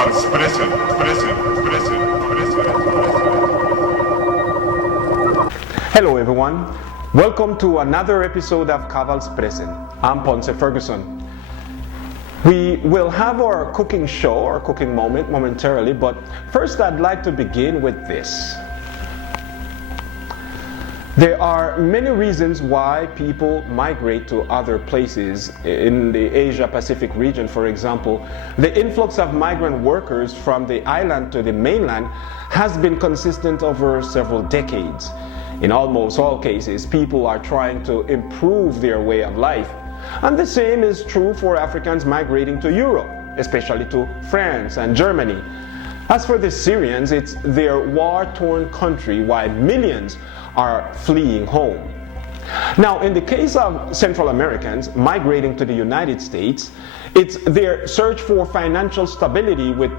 Cavals present. Hello everyone, welcome to another episode of Cavals Present. I'm Ponce Ferguson. We will have our cooking show, or cooking moment momentarily, but first I'd like to begin with this. There are many reasons why people migrate to other places. In the Asia-Pacific region, for example, the influx of migrant workers from the island to the mainland has been consistent over several decades. In almost all cases, people are trying to improve their way of life. And the same is true for Africans migrating to Europe, especially to France and Germany. As for the Syrians, it's their war-torn country why millions are fleeing home. Now, in the case of Central Americans migrating to the United States, it's their search for financial stability with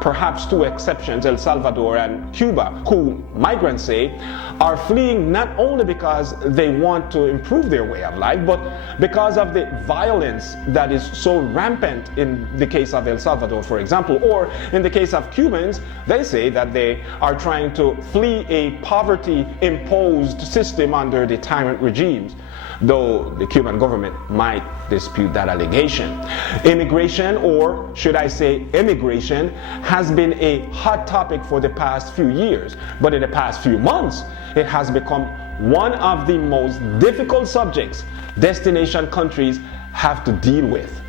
perhaps two exceptions, El Salvador and Cuba, who migrants say are fleeing not only because they want to improve their way of life, but because of the violence that is so rampant in the case of El Salvador, for example, or in the case of Cubans, they say that they are trying to flee a poverty-imposed system under the tyrant regimes, though the Cuban government might dispute that allegation. Immigration, or should I say immigration, has been a hot topic for the past few years, but in the past few months, it has become one of the most difficult subjects destination countries have to deal with.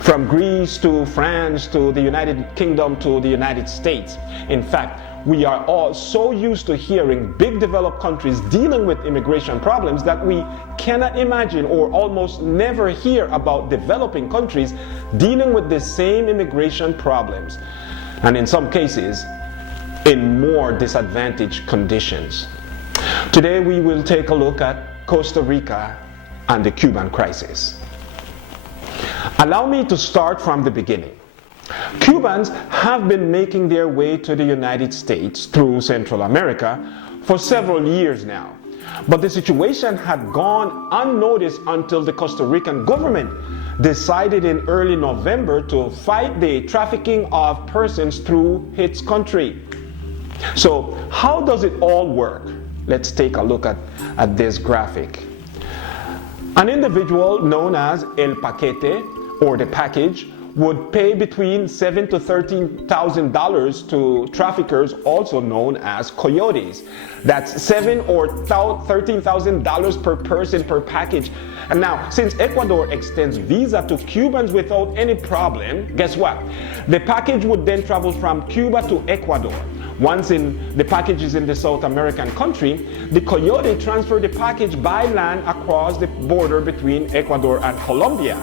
From Greece to France to the United Kingdom to the United States. In fact, we are all so used to hearing big developed countries dealing with immigration problems that we cannot imagine or almost never hear about developing countries dealing with the same immigration problems, and in some cases, in more disadvantaged conditions. Today we will take a look at Costa Rica and the Cuban crisis. Allow me to start from the beginning. Cubans have been making their way to the United States through Central America for several years now. But the situation had gone unnoticed until the Costa Rican government decided in early November to fight the trafficking of persons through its country. So how does it all work? Let's take a look at this graphic. An individual known as El Paquete, or the package, would pay between $7,000 to $13,000 to traffickers also known as coyotes. That's $7,000 or $13,000 per person per package. And now, since Ecuador extends visa to Cubans without any problem, guess what? The package would then travel from Cuba to Ecuador. Once the package is in the South American country, the coyote transferred the package by land across the border between Ecuador and Colombia.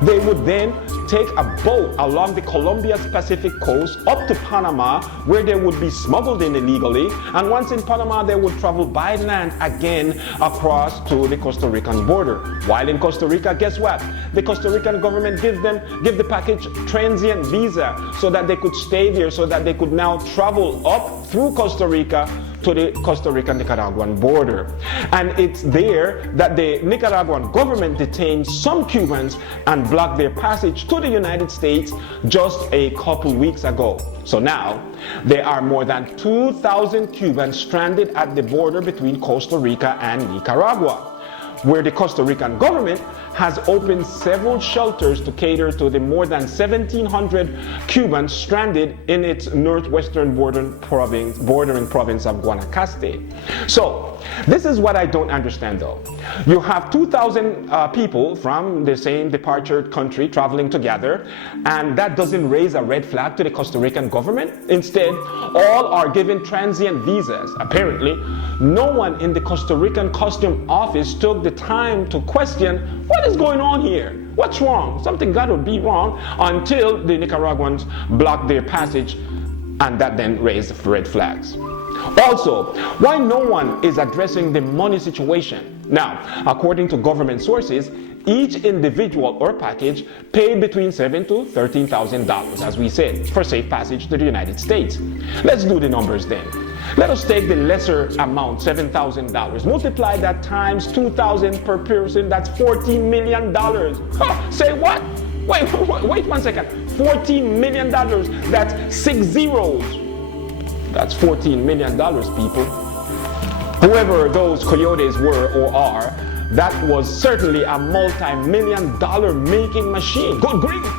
They would then take a boat along the Colombia's Pacific coast up to Panama, where they would be smuggled in illegally, and once in Panama they would travel by land again across to the Costa Rican border. While in Costa Rica, guess what? The Costa Rican government give the package transient visa so that they could stay there, so that they could now travel up through Costa Rica to the Costa Rican-Nicaraguan border. And it's there that the Nicaraguan government detained some Cubans and blocked their passage to the United States just a couple weeks ago. So now, there are more than 2,000 Cubans stranded at the border between Costa Rica and Nicaragua, where the Costa Rican government has opened several shelters to cater to the more than 1,700 Cubans stranded in its northwestern bordering province of Guanacaste. So, this is what I don't understand though. You have 2,000 people from the same departure country traveling together, and that doesn't raise a red flag to the Costa Rican government. Instead, all are given transient visas. Apparently, no one in the Costa Rican Customs Office took the time to question what is going on here. What's wrong? Something got to be wrong, until the Nicaraguans blocked their passage, and that then raised red flags. Also, why no one is addressing the money situation? Now, according to government sources, each individual or package paid between $7,000 to $13,000, as we said, for safe passage to the United States. Let's do the numbers then. Let us take the lesser amount, $7,000. Multiply that times 2,000 per person, that's $14 million. Huh, say what? Wait 1 second. $14 million. That's 6 zeros. That's $14 million, people. Whoever those coyotes were or are, that was certainly a multi-million dollar making machine. Good grief!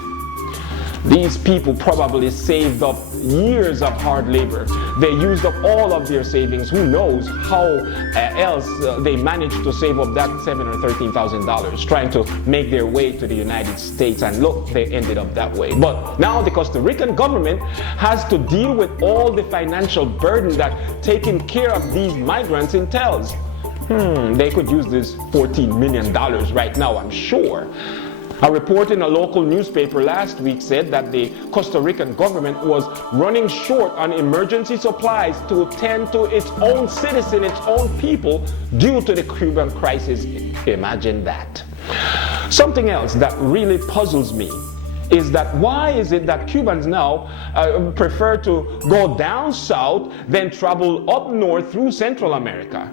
These people probably saved up years of hard labor. They used up all of their savings. Who knows how else they managed to save up that $7,000 or $13,000 trying to make their way to the United States. And look, they ended up that way. But now the Costa Rican government has to deal with all the financial burden that taking care of these migrants entails. They could use this $14 million right now, I'm sure. A report in a local newspaper last week said that the Costa Rican government was running short on emergency supplies to tend to its own citizens, its own people, due to the Cuban crisis. Imagine that. Something else that really puzzles me is that why is it that Cubans now prefer to go down south than travel up north through Central America?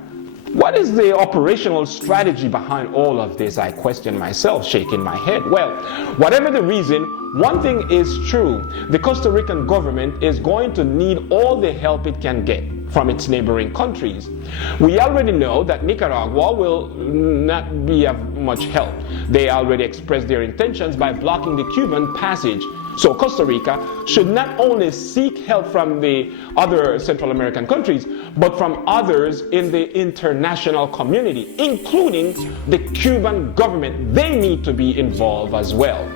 What is the operational strategy behind all of this? I question myself, shaking my head. Well, whatever the reason, one thing is true. The Costa Rican government is going to need all the help it can get from its neighboring countries. We already know that Nicaragua will not be of much help. They already expressed their intentions by blocking the Cuban passage. So Costa Rica should not only seek help from the other Central American countries, but from others in the international community, including the Cuban government. They need to be involved as well.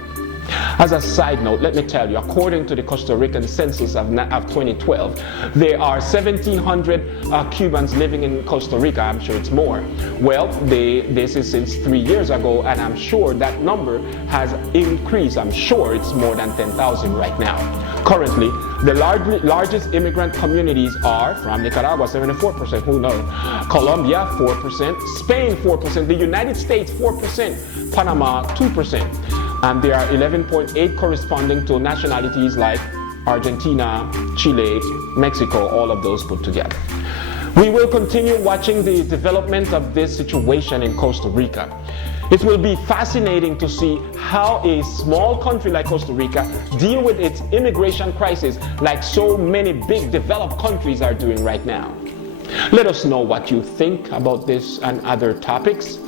As a side note, let me tell you, according to the Costa Rican census of 2012, there are 1,700 Cubans living in Costa Rica. I'm sure it's more. Well, this is since 3 years ago, and I'm sure that number has increased. I'm sure it's more than 10,000 right now. Currently, the largest immigrant communities are from Nicaragua, 74%, who knows? Colombia, 4%, Spain, 4%, the United States, 4%, Panama, 2%. And there are 11.8 corresponding to nationalities like Argentina, Chile, Mexico, all of those put together. We will continue watching the development of this situation in Costa Rica. It will be fascinating to see how a small country like Costa Rica deal with its immigration crisis like so many big developed countries are doing right now. Let us know what you think about this and other topics.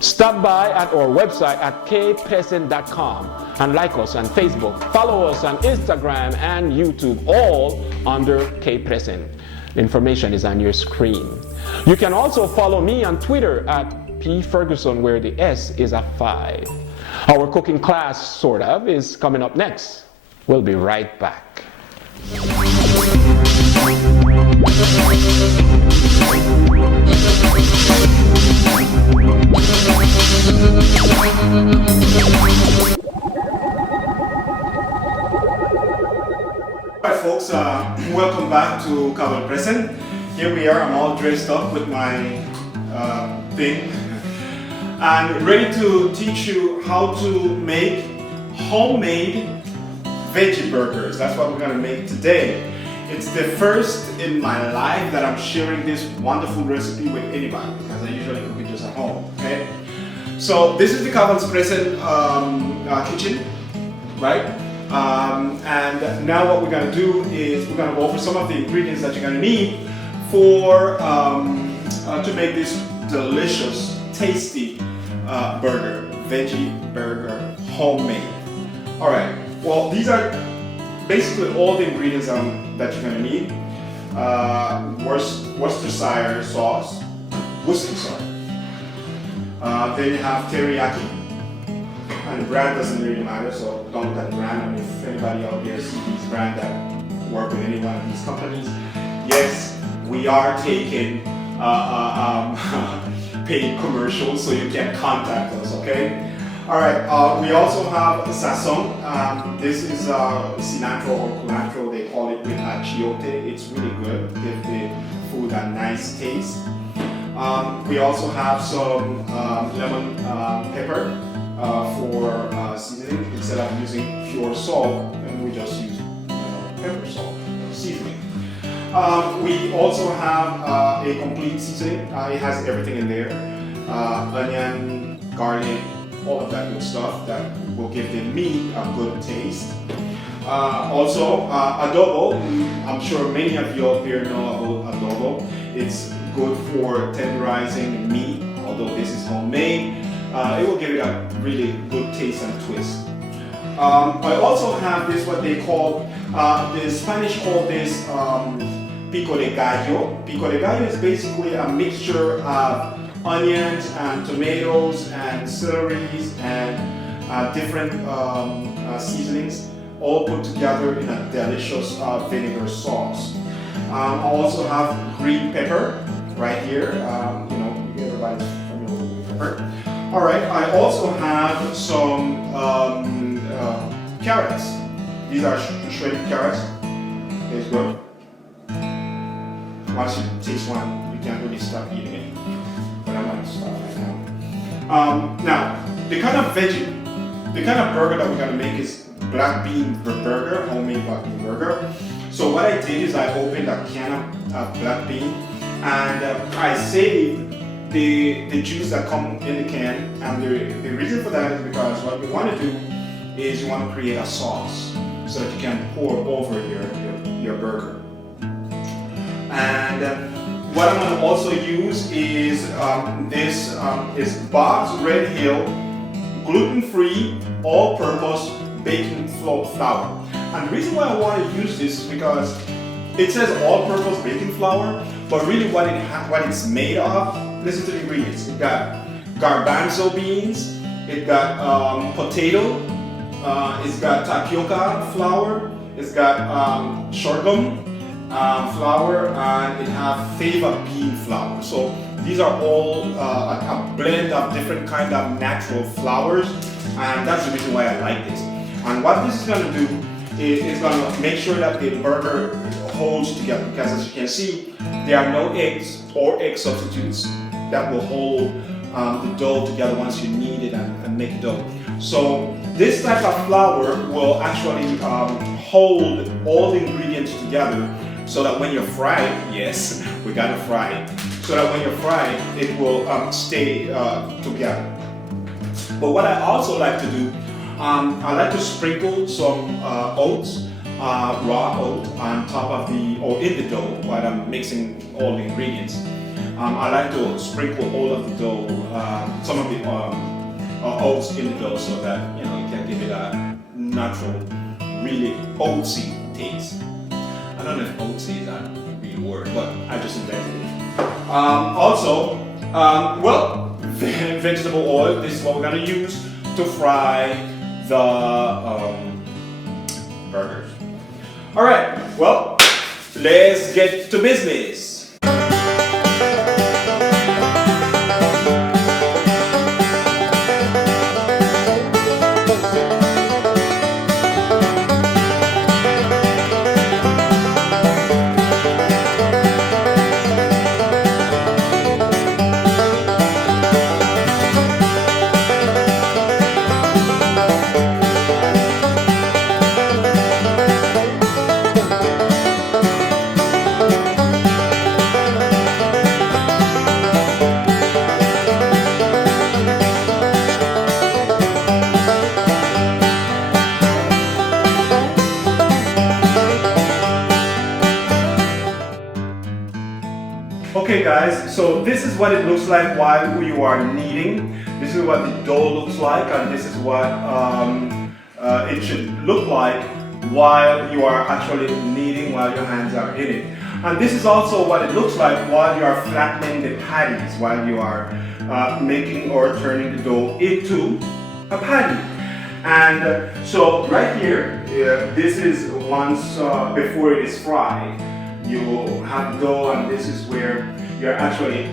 Stop by at our website at kpresent.com and like us on Facebook. Follow us on Instagram and YouTube, all under kpresent. The information is on your screen. You can also follow me on Twitter at pferguson, where the S is a 5. Our cooking class, sort of, is coming up next. We'll be right back. Alright folks, welcome back to Cabal Present. Here we are, I'm all dressed up with my thing and ready to teach you how to make homemade veggie burgers. That's what we're going to make today. It's the first in my life that I'm sharing this wonderful recipe with anybody, because I usually cook it just at home, okay? So this is the Cabal's Present kitchen, right? And now what we're going to do is we're going to go over some of the ingredients that you're going to need for to make this delicious, tasty burger, veggie burger, homemade. All right. Well, these are basically all the ingredients that you're going to need. Worcestershire sauce, Worcestershire. Then you have teriyaki. And the brand doesn't really matter, so don't look at the brand. I mean, if anybody out there sees these brands that work with any one of these companies, yes, we are taking paid commercials, so you can contact us, okay? All right, we also have sazon. This is cilantro or culantro, they call it with achiote. It's really good, give the food a nice taste. We also have some lemon pepper for seasoning. Instead of using pure salt, and we just use pepper salt seasoning. We also have a complete seasoning. It has everything in there: onion, garlic, all of that good stuff that will give the meat a good taste. Also, adobo. I'm sure many of you out there know about adobo. It's good for tenderizing meat, although this is homemade. It will give it a really good taste and twist. I also have this, what they call, the Spanish call this pico de gallo. Pico de gallo is basically a mixture of onions and tomatoes and celeries and different seasonings, all put together in a delicious vinegar sauce. I also have green pepper right here. You know, everybody's familiar with green pepper. All right, I also have some carrots. These are shredded carrots. There's good. Once you taste one, you can't really stop eating it. But I'm gonna stop right now. Now, the kind of burger that we're gonna make is black bean burger, homemade black bean burger. So what I did is I opened a can of black bean and I saved the juice that come in the can. And the reason for that is because what we want to do is you want to create a sauce so that you can pour over your burger. And what I'm going to also use is this is Bob's Red Hill gluten-free, all-purpose baking flour. And the reason why I want to use this is because it says all-purpose baking flour, but really what it's made of, listen to the ingredients. It got garbanzo beans, it got potato, it's got tapioca flour, it's got sorghum flour, and it has fava bean flour. So these are all a blend of different kind of natural flours, and that's the reason why I like this. And what this is going to do is it's going to make sure that the burger holds together, because as you can see, there are no eggs or egg substitutes that will hold the dough together once you knead it and make dough. So this type of flour will actually hold all the ingredients together, so that when you fry it, yes, we gotta fry it, so that when you fry it, it will stay together. But what I also like to do, I like to sprinkle some oats, raw oat, on top of or in the dough while I'm mixing all the ingredients. I like to sprinkle all of the dough, some of the oats in the dough, so that you can give it a natural, really oatsy taste. I don't know if oatsy is a real word, but I just invented it. Also, well, vegetable oil. This is what we're gonna use to fry the burgers. All right, well, let's get to business. Okay guys, so this is what it looks like while you are kneading. This is what the dough looks like, and this is what it should look like while you are actually kneading, while your hands are in it. And this is also what it looks like while you are flattening the patties, while you are making or turning the dough into a patty. And so right here, this is once before it is fried. You will have dough, and this is where you're actually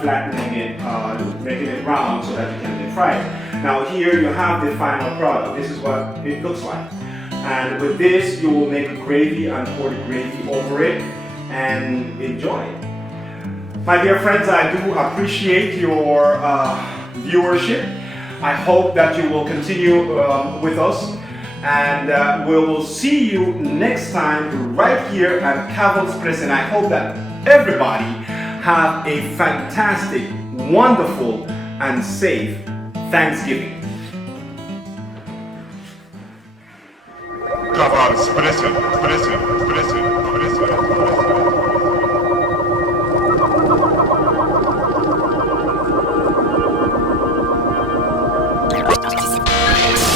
flattening it, making it round so that you can deep fry it. Now here you have the final product. This is what it looks like. And with this, you will make a gravy and pour the gravy over it and enjoy it. My dear friends, I do appreciate your viewership. I hope that you will continue with us. And we will see you next time right here at Caval's Press. And I hope that everybody have a fantastic, wonderful, and safe Thanksgiving. Cavals, present, present, present.